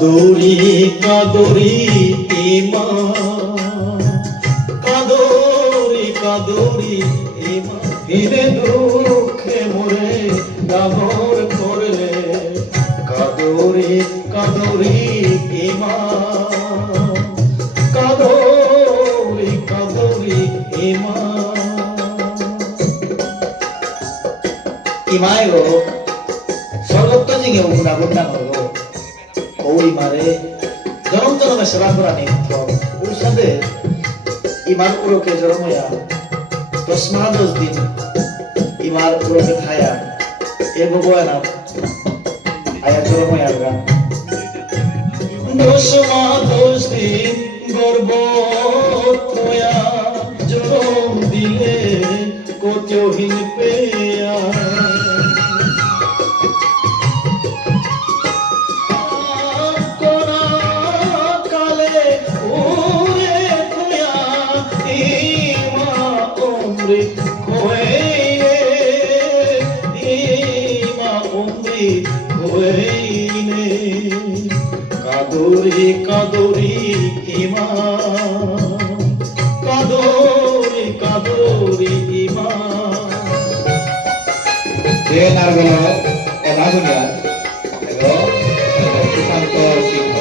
কাদরি কাদরি ইমা কাদরি কাদরি ইমা হিরে দুঃখে মোরে ডাঙর করলে কাদরি কাদরি ইমা কাদরি কাদরি ইমা ইমাই গো সর্বত্র জিগে উগুনা গুন্ডা করবো ওই মারে জনম জনমে সেবা করা নিত্য ওর সাথে ইমার উড়োকে জন্ময়া 10 মাস 10 দিন ইমার উড়োকে খায়া এ ভগবান আয়া জন্ময়া গান 10 মাস 10 দিন গর্ব তোয়া জন্ম দিলে কতহীন পেয়া কাদরি কাদরি ইমা কাদরি কাদরি ইমা দেনার গেল এবাগুনিয়া এলো সুশান্ত সিংহ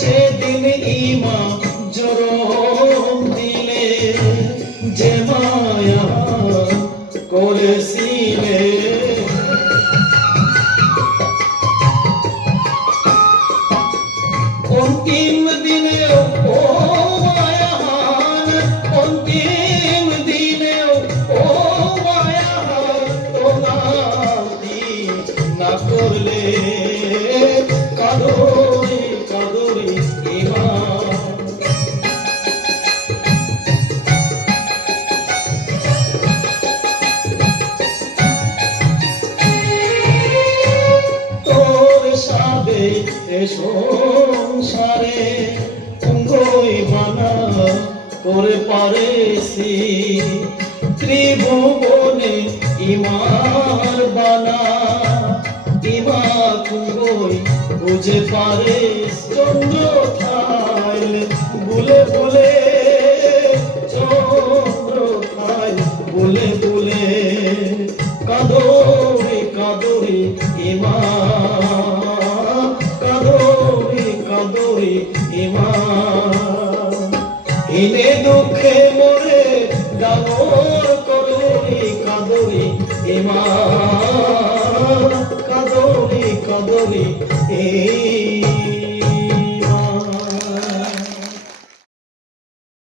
যেদিন ইমা জরম দিলে যে মায়া করেছিলে অন্তিম দিনে ও মায়ান অন্তিম দিনে ও মায়ান তোমাদি না করলে কাদরি কাদরি ইমা সংসারে তুঙ্গই বানা করে পারেছি ত্রিভুবনে ইমার বানা ইমা তুঙ্গই বুঝে পারে চন্দ্র থাইল বুলে বুলে চন্দ্র থাইল বুলে বুলে কাদরি কাদরি ইমা কাদরি ইমা ইনে দুঃখে মোরে ডাঙর করলি কাদরি ইমা কাদরি কাদরি